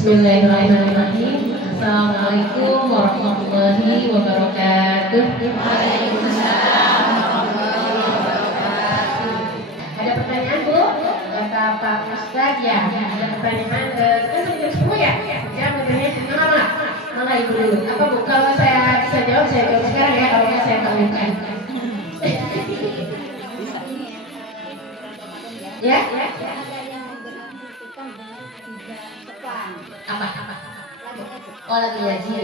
Bismillahirrahmanirrahim. Assalamualaikum warahmatullahi wabarakatuh. Waalaikumsalam warahmatullahi wabarakatuh. Ada pertanyaan Bu? Kata Pak Ustaz ya. Ada pertanyaan kan jam 10 ya? Jam bertanya malah ibu dulu. Apa Bu? Kalau saya bisa jawab saya jawab sekarang ya. Kalau nggak saya tangguhkan. Ya? Apa? Oh lagi ngaji.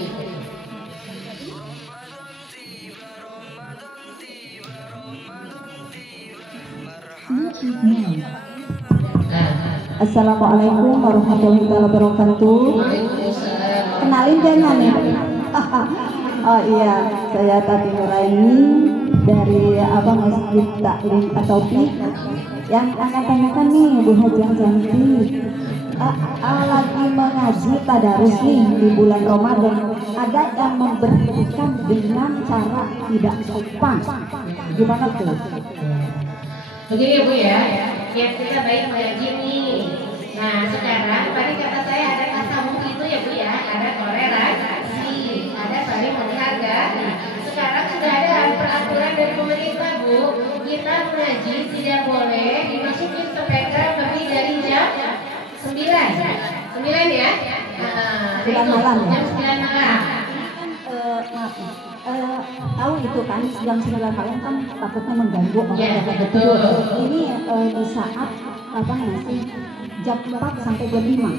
Assalamualaikum warahmatullahi wabarakatuh. Kenalin jangan nih. Oh iya, saya Tati Nuraini dari Masjid Taklim At-Taufik. Yang akan tanyakan nih Bu Haji yang cantik. Lagi mengaji tadarus nih di bulan Ramadan, ada yang memberhentikan dengan cara tidak sopan. Gimana tuh? Begini ya Bu ya, kita baik mengaji nih. Nah sekarang tadi kata saya ada tasawuf itu ya Bu ya, ada toleransi, ada saling menghargai. Sekarang sudah ada peraturan dari pemerintah Bu, kita mengaji tidak boleh dimasukin sepeda lebih dari jam 9 ya? Jam 9 malam ya? Jam 9 malam. Tahu itu kan jam 9 malam kan takutnya mengganggu orang Ya, yang betul. Ini di saat jam 4 sampai jam 5.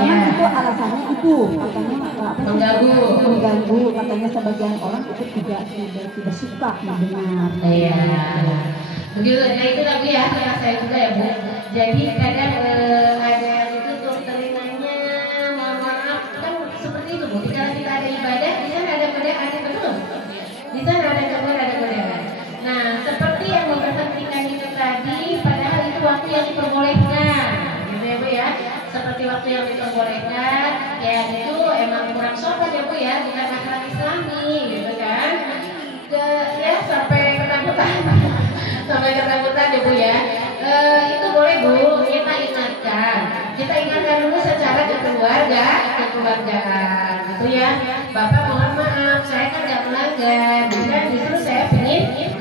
Memang itu alasannya itu katanya mengganggu katanya sebagian orang itu tidak suka mendengar. Iya. Begitu, nah itu lagi ya, kata saya juga ya Bu. Jadi kadang ada yang ditutup telinganya, mohon maaf kan seperti itu Bu. Kalau kita ada ibadah, di sana ada godaan, betul? Di sana ada godaan. Nah, seperti yang memperhatikan itu tadi, padahal itu waktu yang diperbolehkan, gitu ya Bu ya. Seperti waktu yang diperbolehkan, ya itu emang kurang sopan ya Bu ya, bukan akhlak Islami, gitu kan? Ya sampai ketakutan. Sampai ketakutan ya Bu ya. Itu boleh Bu, kita ingatkan dulu secara kekeluargaan gitu ya. Bapak mohon maaf, saya kan nggak melanggar, dan justru saya ingin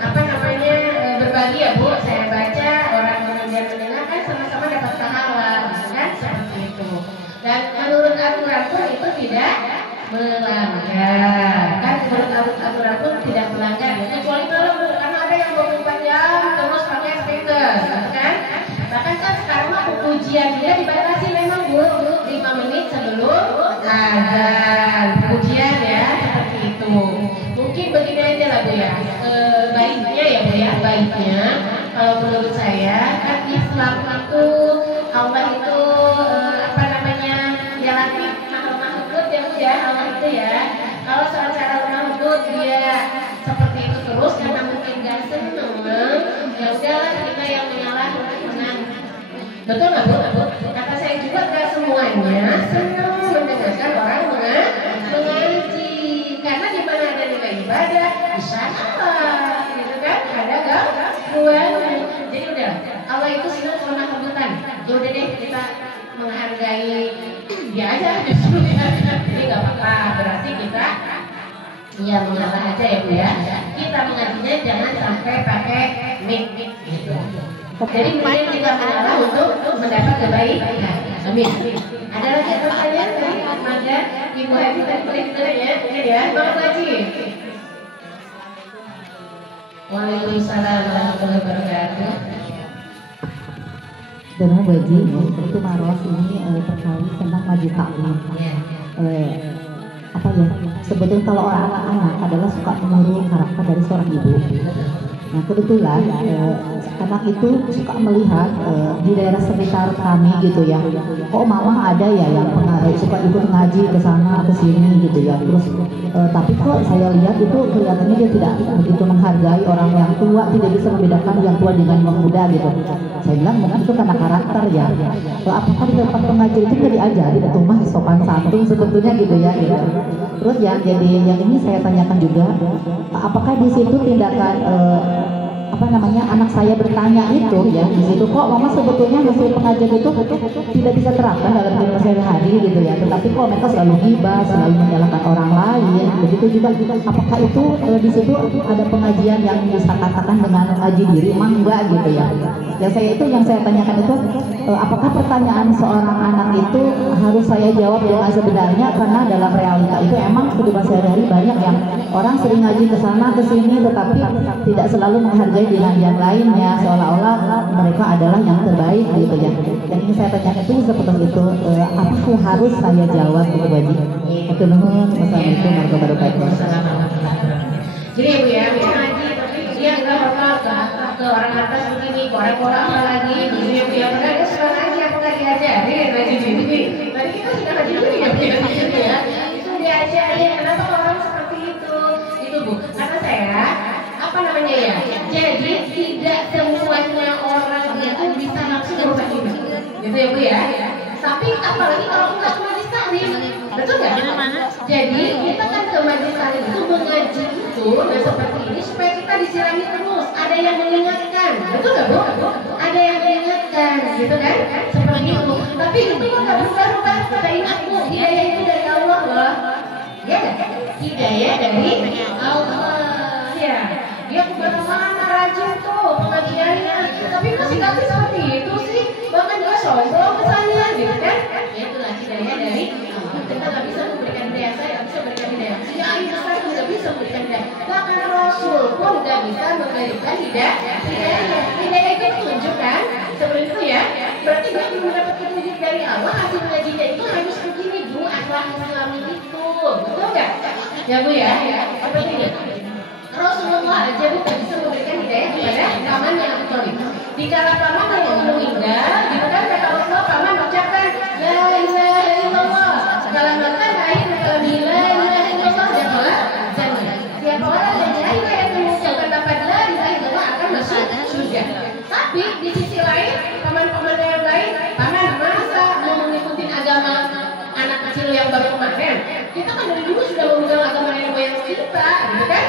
berbagi ya Bu. Saya baca orang yang mendengar kan sama-sama dapat pahala, kan seperti itu. Dan menurut aturan pun itu tidak melanggar, kan menurut aturan pun tidak melanggar. Kecuali kalau karena ada yang 24 jam terus pakai speaker, kan? Bahkan kan sekarang mah ujian dia dibatasi memang Bu, 5 menit sebelum azan ujian ya, seperti itu. Mungkin begini aja lah Bu ya, baiknya ya Bu ya, baiknya kalau menurut saya kan Islam itu Allah itu jalanin makhluk ya Bu ya, Allah itu ya. Kalau soal cara makhluk dia seperti itu terus karena mungkin gak seneng, ya udahlah kita yang mengalah menang. Betul nggak Bu? Kata saya juga gak semuanya senang mendengarkan orang mengaji, karena di mana ada nilai ibadah di sana gitu kan, ada gangguan. Jadi udah, Allah itu senang sama kebutuhan. Ya udah deh kita menghargai dia aja justru ya. Jadi nggak apa-apa, berarti kita ya mengalah aja ya Bu ya. Kita mengajinya jangan sampai pakai mic gitu. Jadi kemudian kita mengalah untuk mendapat kebaikan. Amin. Ada lagi pertanyaan dari Mada Ibu Haji dan ya? Mungkin ya, Bang Haji. Waalaikumsalam warahmatullahi wabarakatuh. Dengan Baji itu Maros ini terkait tentang maju taklim. Sebetulnya kalau anak-anak adalah suka meniru karakter dari seorang ibu. Nah kebetulan anak itu suka melihat di daerah sekitar kami gitu ya, kok mama ada ya yang suka ikut ngaji ke sana ke sini gitu ya. Terus tapi kok saya lihat itu kelihatannya dia tidak begitu menghargai orang yang tua, tidak bisa membedakan yang tua dengan yang muda gitu. Saya bilang mungkin itu karena karakter ya. Apakah di tempat pengajian itu tidak diajari itu mah sopan santun sebetulnya gitu ya. Gitu. Terus yang yang ini saya tanyakan juga, apakah di situ tindakan anak saya bertanya itu ya di situ kok mama sebetulnya hasil pengajian itu tidak bisa terapkan dalam kehidupan sehari-hari hari gitu ya. Tetapi kok mereka selalu gibah, selalu menyalahkan orang lain. Begitu juga apakah itu di situ ada pengajian yang bisa katakan dengan ngaji diri? Emang enggak gitu ya. Yang saya tanyakan itu apakah pertanyaan seorang anak itu harus saya jawab dengan sebenarnya, karena dalam realita itu emang kehidupan sehari-hari banyak yang orang sering ngaji ke sana ke sini tetapi tidak selalu menghargai dengan yang lainnya, seolah-olah mereka adalah yang terbaik gitu ya. Dan ini saya tanyakan itu seperti itu, apa yang harus saya jawab gitu Haji? Itu nuhun. Wassalamualaikum warahmatullahi wabarakatuh. Jadi ibu ya, mau ngaji tapi dia nggak bakal ke orang atas begini, ke orang lagi. Jadi ibu ya, karena dia suka ngaji, apa nggak diajarin ngaji begini. Tadi kita sudah ngaji dulu ya, itu diajarin. Kenapa orang seperti itu? Itu bu, karena saya apa namanya ya? Jadi tidak semuanya orang itu bisa langsung berubah iman. Gitu ya bu ya. Tapi apalagi kalau kita ke majelis taklim, betul nggak? Jadi kita kan ke majelis taklim itu mengaji itu, nah seperti ini supaya kita disirami terus. Ada yang mengingatkan, betul nggak bu? Ada yang mengingatkan, gitu kan? Seperti itu. Tapi itu nggak berubah-ubah. Kita ingat bu, hidayah itu dari Allah loh. Ya nggak? Hidayah dari Allah. Ya. Dia kemana-mana rajin tuh pengajiannya, tapi masih kasih seperti itu sih. Bahkan dia sombong kesannya, gitu kan? Ya itulah hidayah dari Allah. Kita nggak bisa memberikan hidayah, saya nggak bisa memberikan hidayah. Ya besar nggak bisa memberikan hidayah. Bahkan Rasul pun nggak bisa memberikan hidayah. Hidayah itu petunjuk kan? Seperti itu ya. Berarti dia belum dapat petunjuk dari Allah. Hasil ngajinya itu harus begini bu, akhlak Islami itu, betul nggak? Ya bu ya. Seperti ini. Rasulullah aja bukan bisa memberikan hidayah kepada paman yang Abi. Di kala paman yang meninggal, gitu kan kata Rasulullah, paman ucapkan la ilaha illallah. Kalau makan air kalau la ilaha illallah dan siapa orang yang yang mengucapkan dapat la ilaha illallah akan masuk surga. Tapi di sisi lain, paman-paman yang lain, paman masa mau mengikuti agama anak kecil yang baru kemarin? Kita kan dari dulu sudah memegang agama nenek moyang kita, gitu kan?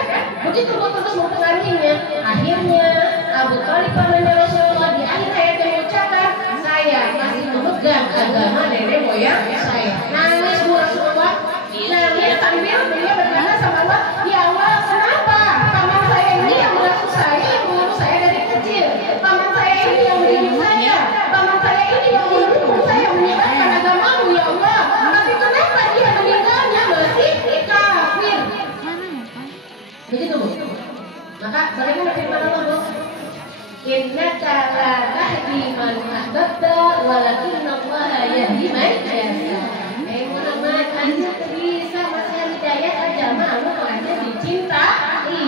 Begitu terus mempengaruhinya. Akhirnya Abu Thalib pamannya Rasulullah di akhir ayat yang mengucapkan, saya masih memegang agama nenek moyang saya. Nangis bu Rasulullah, nangis sambil beliau berkata sama Allah, ya Allah kenapa paman saya ini yang mengasuh saya, yang mengurus saya dari kecil, paman saya ini yang mendidik saya, paman saya ini yang mendukung saya menyebarkan agamamu ya Allah, tapi kenapa dia meninggalnya masih kafir? Begitu bu. Maka bagaimana firman Allah bu? Innaka la tahdi man ahbabta walakinna Allah yahdi man yasha. Muhammad, anda bisa masalah hidayah agama Allah hanya dicintai.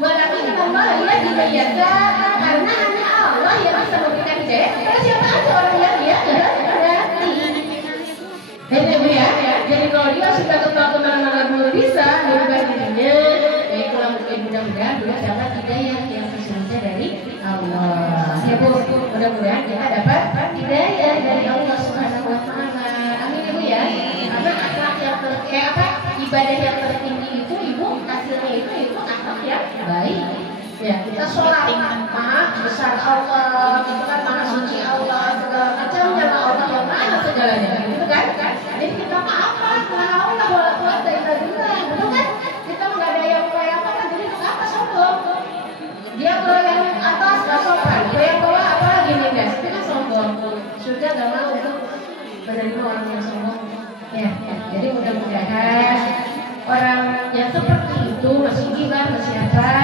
Walakinna Allah yahdi man yasha, karena hanya Allah yang bisa memberikan hidayah kepada siapa aja orang yang dia kehendaki. Jadi bu ya, jadi kalau dia sudah ketua kemana-mana belum bisa merubah dirinya, itulah mungkin mudah-mudahan dia dapat hidayah yang sesungguhnya dari Allah. Ya bu, mudah-mudahan kita dapat hidayah dari Allah Subhanahu Wa Taala. Amin ibu ya. Karena akhlak yang ibadah yang tertinggi itu ibu hasilnya itu akhlak yang baik. Ya kita sholat maha besar Allah, itu kan maha suci Allah, segala macamnya Allah yang maha segalanya, gitu kan? Jadi kita apa? Allah wala quwwata illa billah, betul kan? Kita nggak ada yang kayak apa kan? Jadi untuk apa sombong? Dia kalau yang atas nggak sopan, kalau yang bawah apa gini guys? Itu kan sombong. Sudah nggak mau untuk menerima orang yang sombong. Ya, jadi mudah-mudahan orang yang seperti itu masih gila, masih apa?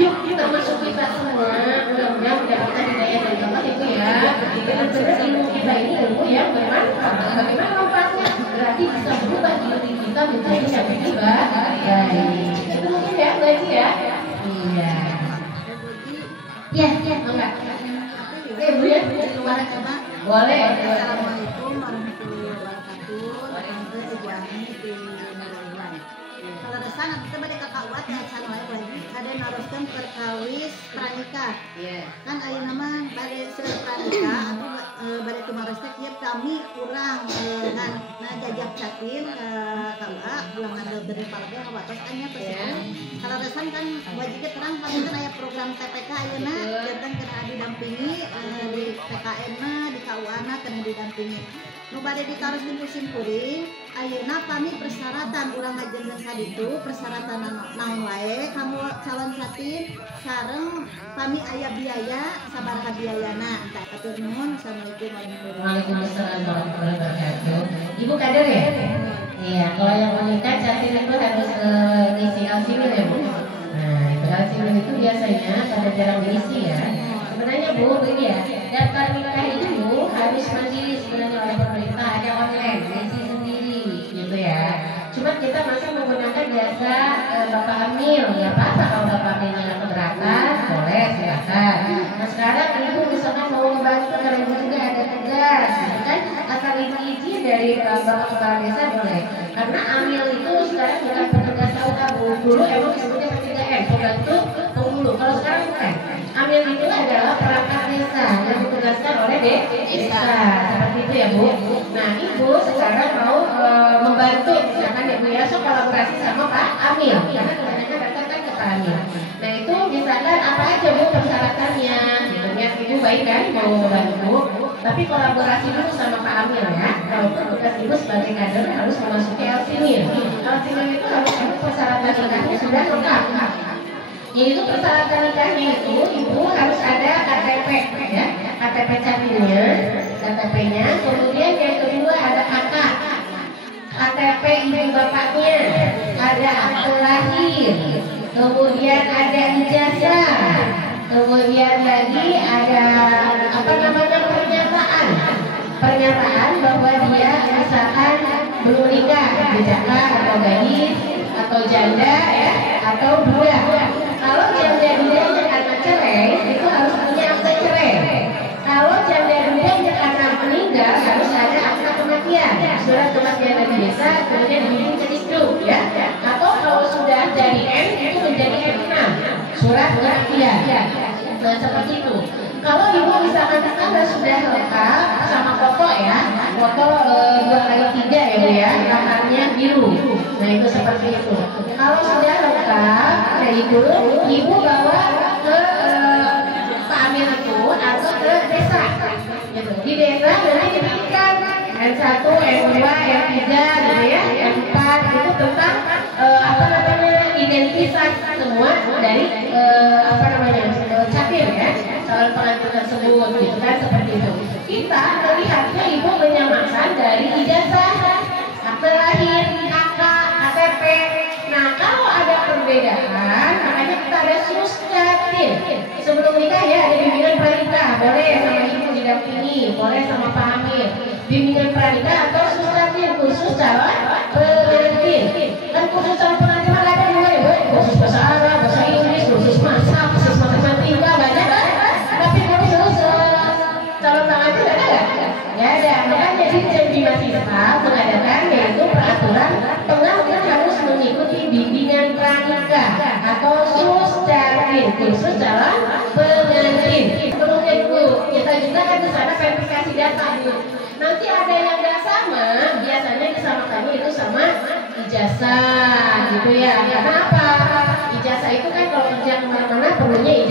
Yuk kita masuk kita semua, mudah-mudahan mendapatkan hidayah dari Allah itu ya. Benar-benar ilmu kita ini ilmu yang bermanfaat. Bagaimana manfaatnya? Berarti bisa berubah diri kita menjadi yang lebih baik. Itu mungkin ya, ngaji ya. Iya. Ya, enggak. Bu ya, boleh. Assalamualaikum warahmatullahi wabarakatuh. Kalau resana kita balik ke kawat ya sanoi lagi ada naroskan perkawis pranikah. Kan ayo nama balik pranikah aku balik ke marostek ya kami kurang nah jajak catin kawat ulangan dari palga kawatos anya pesan. Kalau resan kan wajibnya terang kami kan aya program TPK ayeuna dan kena didampingi di PKN di KUA kena didampingi. nu bade ditaros di musim kuring ayeuna kami persyaratan urang ngajengkeun ka ditu persyaratan naon wae kamu calon satin sareng kami aya biaya sabaraha biayana entah atur nuhun. Assalamualaikum warahmatullahi wabarakatuh. Waalaikumsalam warahmatullahi wabarakatuh. Ibu kader ya? Iya, kalau yang menikah cantik itu harus ngisi alsimil ya Bu. Nah, itu alsimil itu biasanya pada jarang diisi ya. Sebenarnya Bu, begini ya, daftar nikah itu harus mandiri sebenarnya oleh pemerintah, ada online, ngisi sendiri gitu ya. Cuma kita masih menggunakan jasa Bapak Amil, ya apa kalau Bapak Amilnya nggak keberatan, boleh silakan. Nah sekarang Ibu misalkan mau membantu karena Ibu juga ada tugas, gitu kan? Asal izin dari Bapak Kepala Desa boleh. Karena Amil itu sekarang bukan petugas KUA Bu, dulu emang disebutnya P3M, pembantu penghulu. Kalau sekarang bukan. Amil itu adalah perangkat desa yang ditugaskan oleh desa, seperti itu ya Bu. Nah Ibu sekarang mau membantu, misalkan Ibu ya, so kolaborasi sama Pak Amil, karena kebanyakan datang kan ke Pak Amil. Nah itu misalkan apa aja Bu persyaratannya, gitu ya. Ibu baik kan mau membantu, tapi kolaborasi dulu sama Pak Amil ya. Walaupun tugas Ibu sebagai kader harus memasuki LCMIL. LCMIL itu harus persyaratan nikahnya sudah lengkap. Yaitu persyaratan nikahnya itu Ibu harus ada KTP ya, KTP cantiknya, KTP-nya. Kemudian yang kedua ada kakak, KTP ibu bapaknya, ada akte lahir, kemudian ada ijazah, kemudian lagi ada apa namanya pernyataan bahwa dia misalkan belum nikah, dijaka atau gadis atau janda ya, atau budak. Kalau janda duda yang anak cerai itu harus punya akte cerai. Kalau janda duda yang anak meninggal harus ada akta kematian, surat kematian dari desa, kemudian dibimbing ke Dikduk ya. Atau kalau sudah dari M itu menjadi M6, surat kematian. Nah seperti itu. Kalau Ibu misalkan tetangga sudah lengkap sama foto ya, foto 2x3 ya Bu ya, kamarnya biru. Nah itu seperti itu. Kalau sudah lengkap, ya Ibu bawa ke Pak Amil itu atau ke desa. Gitu. Di desa nanti diberikan N1, N2, N3 gitu ya, N4 itu tentang apa namanya identitas semua dari apa namanya capil ya, calon pengantin tersebut gitu kan, seperti itu. Kita melihatnya Ibu menyamakan dari ijazah, akte lahir, kakak, KTP. Nah kalau ada perbedaan, makanya kita ada suscatil. Sebelum nikah ya ada bimbingan pranikah, boleh sama Ibu didampingi, boleh sama Pak Amil. Bimbingan pranikah atau suscatil khusus calon pengantin. Kan khusus calon pengantin ada juga ya Bu, khusus bahasa Arab, bahasa Inggris, khusus masak, khusus matematika, banyak kan? Tapi khusus calon pengantin ada nggak? Nggak ada. Makanya di Mahasiswa mengadakan yaitu peraturan pengantin harus mengikuti bimbingan pranikah atau suscatil khusus calon pengantin. Sebelumnya dulu kita juga kan di sana verifikasi data Bu. Nanti ada yang nggak sama, biasanya disamakannya itu sama ijazah gitu ya. Karena apa? Ijazah itu kan kalau kerja kemana-mana perlunya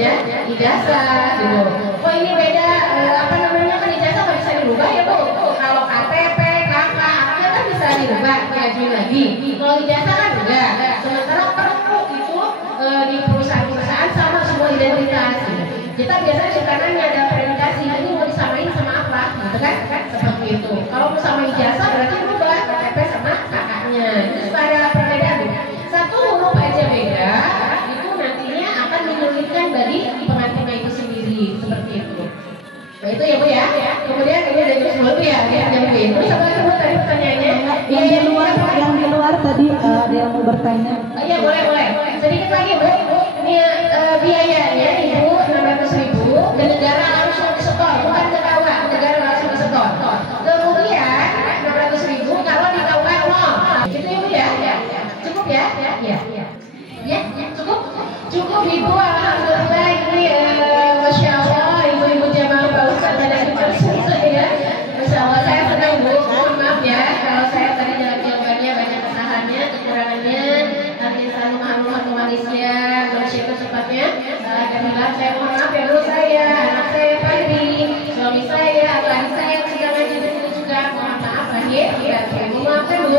ijazah gitu. Kok ini beda apa namanya, kan ijazah nggak bisa dirubah ya Bu. Kalau KTP, kakak, akte kan bisa dirubah, diajuin lagi. Kalau ijazah kan enggak. Sementara perlu itu di perusahaan-perusahaan sama semua identitas. Kita biasanya suka nanya ada verifikasi, ini mau disamain sama apa, gitu kan? Seperti itu. Kalau mau sama ijazah berarti berubah KTP sama kakaknya. Itu suka ada perbedaan. Satu huruf aja beda, itu nantinya akan menyulitkan bagi pengantinnya itu sendiri, seperti itu. Nah itu ya Bu ya. Kemudian ini dari semua Bu ya, yang B. Terus apa lagi Bu tadi pertanyaannya? Yang di luar tadi ada yang mau bertanya. Iya boleh. Sedikit lagi Bu. Ini biayanya Ibu 600.000 dan negara langsung disetor, bukan ke KUA, negara langsung disetor. Kemudian 600.000 kalau di KUA nol. Gitu ya Bu ya? Cukup ya? Ya, cukup Ibu. Alhamdulillah ini Masya Allah ibu-ibu jamaah Pak Ustadz dan Ibu ya. Masya Allah saya senang Bu. Maaf ya kalau saya tadi jawabannya banyak kesalahannya, kekurangannya. Nanti selalu Memaafkan Bu.